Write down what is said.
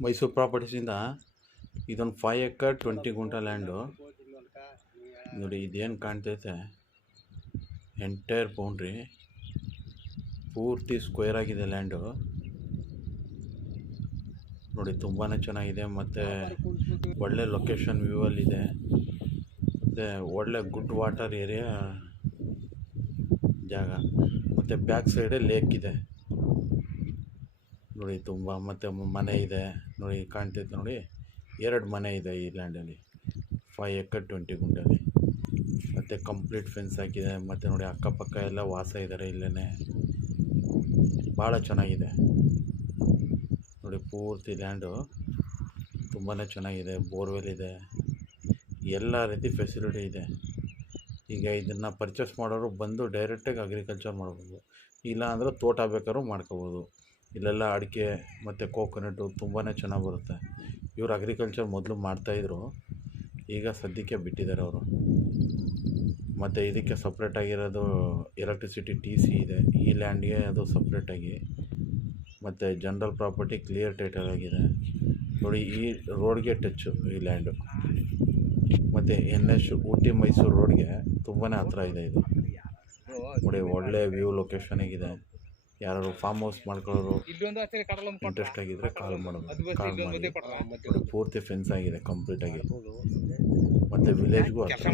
ಮೈಸೂರು ಪ್ರಾಪರ್ಟೀಸಿಂದ ಇದೊಂದು 5 acre 20 ಗುಂಟ land ನೋಡಿ. ಇದೇನು ಕಾಣ್ತೈತೆ ಎಂಟೈರ್ ಬೌಂಡ್ರಿ ಪೂರ್ತಿ ಸ್ಕ್ವೇರ್ ಆಗಿದೆ ಲ್ಯಾಂಡು ನೋಡಿ. ತುಂಬಾ ಚೆನ್ನಾಗಿದೆ ಮತ್ತು ಒಳ್ಳೆ ಲೊಕೇಶನ್ ವ್ಯೂವಲ್ಲಿದೆ ಮತ್ತು ಒಳ್ಳೆ ಗುಡ್ ವಾಟರ್ ಏರಿಯಾ ಜಾಗ ಮತ್ತು ಬ್ಯಾಕ್ ಸೈಡೇ ಲೇಕ್ ಇದೆ ನೋಡಿ. ತುಂಬ ಮತ್ತು ಮನೆ ಇದೆ ನೋಡಿ, ಕಾಣ್ತೈತೆ ನೋಡಿ. 2 ಮನೆ ಇದೆ ಈ ಲ್ಯಾಂಡಲ್ಲಿ 5 ಎಕರ್ 20 ಗುಂಟಲ್ಲಿ. ಮತ್ತು ಕಂಪ್ಲೀಟ್ ಫೆನ್ಸ್ ಹಾಕಿದೆ ಮತ್ತು ನೋಡಿ ಅಕ್ಕಪಕ್ಕ ಎಲ್ಲ ವಾಸ ಇದ್ದಾರೆ ಇಲ್ಲೇ. ಭಾಳ ಚೆನ್ನಾಗಿದೆ ನೋಡಿ. ಪೂರ್ತಿ ಲ್ಯಾಂಡು ತುಂಬಾ ಚೆನ್ನಾಗಿದೆ. ಬೋರ್ವೆಲ್ ಇದೆ, ಎಲ್ಲ ರೀತಿ ಫೆಸಿಲಿಟಿ ಇದೆ. ಈಗ ಇದನ್ನು ಪರ್ಚೇಸ್ ಮಾಡೋರು ಬಂದು ಡೈರೆಕ್ಟಾಗಿ ಅಗ್ರಿಕಲ್ಚರ್ ಮಾಡ್ಬೋದು, ಇಲ್ಲ ಅಂದರೆ ತೋಟ ಬೇಕಾದ್ರೂ ಮಾಡ್ಕೋಬೋದು. ಇಲ್ಲೆಲ್ಲ ಅಡಿಕೆ ಮತ್ತು ಕೋಕೋನಟ್ಟು ತುಂಬಾ ಚೆನ್ನಾಗಿ ಬರುತ್ತೆ. ಇವರು ಅಗ್ರಿಕಲ್ಚರ್ ಮೊದಲು ಮಾಡ್ತಾಯಿದ್ರು, ಈಗ ಸದ್ಯಕ್ಕೆ ಬಿಟ್ಟಿದ್ದಾರೆ ಅವರು. ಮತ್ತು ಇದಕ್ಕೆ ಸಪ್ರೇಟಾಗಿರೋದು ಎಲೆಕ್ಟ್ರಿಸಿಟಿ TC ಇದೆ ಈ ಲ್ಯಾಂಡ್ಗೆ, ಅದು ಸಪ್ರೇಟಾಗಿ. ಮತ್ತು ಜನರಲ್ ಪ್ರಾಪರ್ಟಿ ಕ್ಲಿಯರ್ ಟೈಟಲ್ ಆಗಿದೆ ನೋಡಿ. ಈ ರೋಡ್ಗೆ ಟಚ್ಚು ಈ ಲ್ಯಾಂಡು ಮತ್ತು NH ಊಟಿ ಮೈಸೂರು ರೋಡ್ಗೆ ತುಂಬಾ ಹತ್ರ ಇದೆ ಇದು ನೋಡಿ. ಒಳ್ಳೆ ವ್ಯೂ ಲೊಕೇಶನಿಗಿದೆ. ಯಾರು ಫಾರ್ಮ್ ಹೌಸ್ ಮಾಡ್ಕೊಳ್ಳೋರು ಇಂಟ್ರೆಸ್ಟ್ ಆಗಿದ್ದರೆ ಕಾಲ್ ಮಾಡಿ. ಪೂರ್ತಿ ಫೆನ್ಸ್ ಆಗಿದೆ ಕಂಪ್ಲೀಟಾಗಿ ಮತ್ತು ವಿಲೇಜ್ಗೂ ಹತ್ರ.